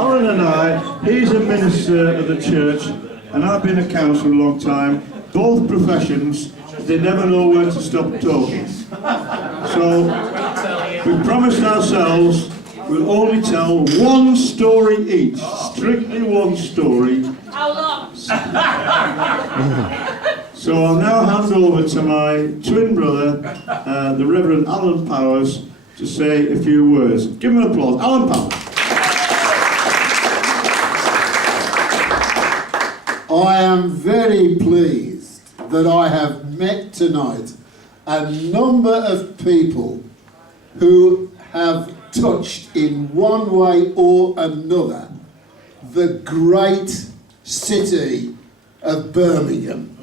Alan and I, he's a minister of the church, and I've been a counsellor a long time. Both professions, they never know when to stop talking. So, we promised ourselves we'll only tell one story each. Strictly one story. How long? So I'll now hand over to my twin brother, the Reverend Alan Powers, to say a few words. Give him an applause. Alan Powers. I am very pleased that I have met tonight a number of people who have touched in one way or another the great city of Birmingham.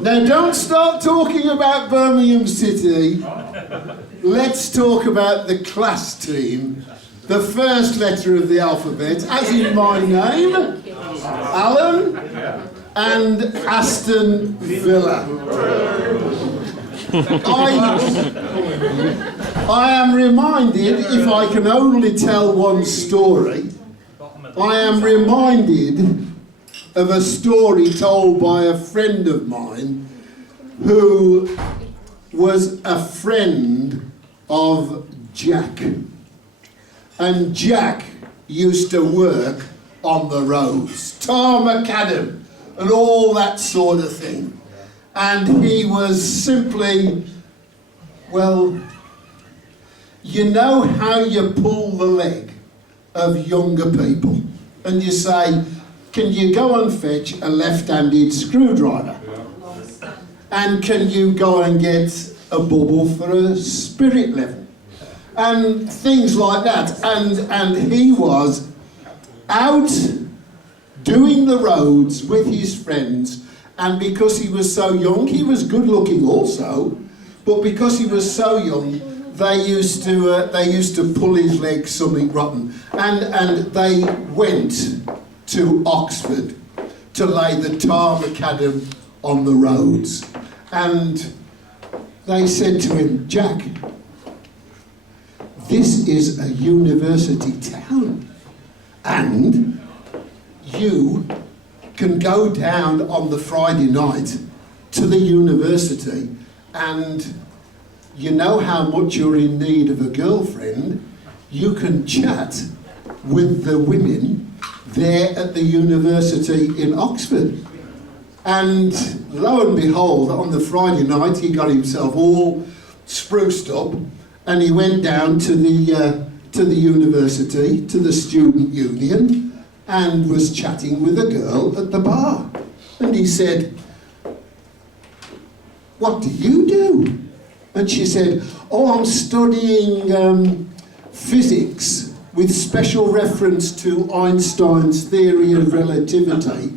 Now don't start talking about Birmingham City. Let's talk about the class team. The first letter of the alphabet, as in my name, Alan and Aston Villa. I am reminded, if I can only tell one story, I am reminded of a story told by a friend of mine who was a friend of Jack. And Jack used to work on the roads, tar macadam and all that sort of thing. And he was simply, well, you know how you pull the leg of younger people and you say, can you go and fetch a left-handed screwdriver? And can you go and get a bubble for a spirit level? And things like that. And he was out doing the roads with his friends, and because he was so young, he was good looking also, but because he was so young, they used to pull his leg something rotten, and they went to Oxford to lay the tar macadam on the roads. And they said to him, Jack, this is a university town, and you can go down on the Friday night to the university, and you know how much you're in need of a girlfriend. You can chat with the women there at the university in Oxford. And lo and behold, on the Friday night, he got himself all spruced up, and he went down to the university, to the student union, and was chatting with a girl at the bar. And he said, what do you do? And she said, oh, I'm studying physics with special reference to Einstein's theory of relativity,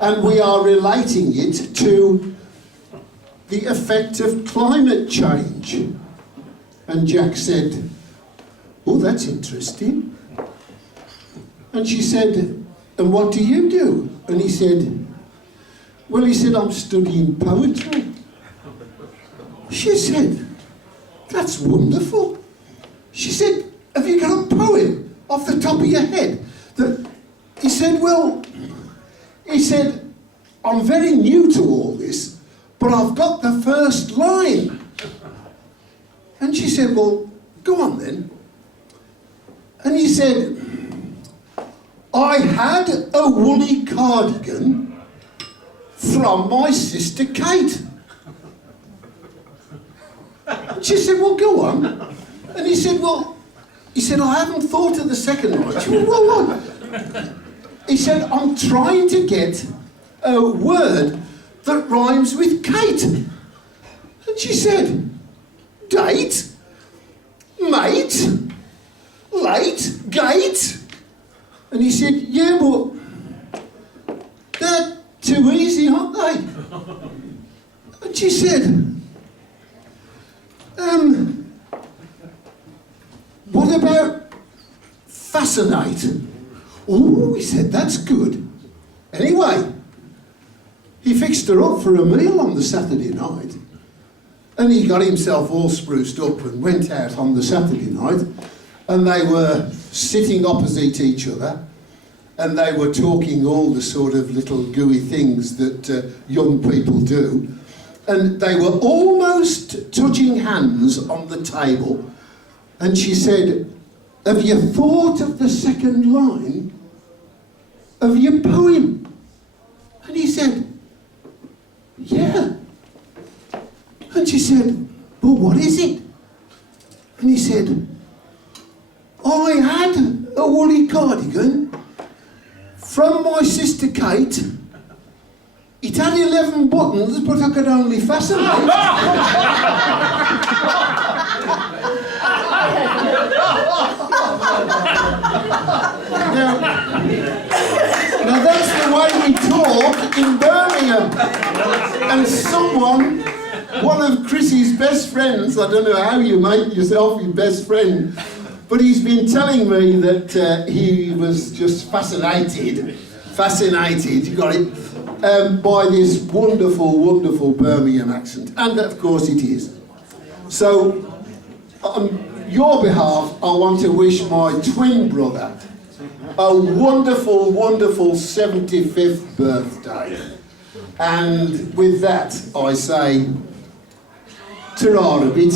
and we are relating it to the effect of climate change. And Jack said, oh, that's interesting. And she said, and what do you do? And he said, well, I'm studying poetry. She said, that's wonderful. She said, have you got a poem off the top of your head? He said, I'm very new to all this, but I've got the first line. And she said, well, go on then. And he said, I had a woolly cardigan from my sister Kate. And she said, well, go on. And he said, I haven't thought of the second line. She went, well, what? He said, I'm trying to get a word that rhymes with Kate. And she said, date, mate, late, gate. And he said, yeah, but they're too easy, aren't they? And she said, what about fascinate? Oh, he said, that's good. Anyway, he fixed her up for a meal on the Saturday night, and he got himself all spruced up and went out on the Saturday night, and they were sitting opposite each other, and they were talking all the sort of little gooey things that young people do, and they were almost touching hands on the table, and she said, "Have you thought of the second line of your poem?" And he said, "Yeah." And she said, "Well, what is it?" And he said, "I had a woolly cardigan from my sister Kate. It had 11 buttons, but I could only fasten it." Now that's the way we talk in Birmingham. And someone, one of Chrissy's best friends, I don't know how you make yourself your best friend, but he's been telling me that he was just fascinated, you got it, by this wonderful, wonderful Birmingham accent. And of course it is. So, on your behalf, I want to wish my twin brother a wonderful, wonderful 75th birthday. And with that, I say, ta-ra a bit.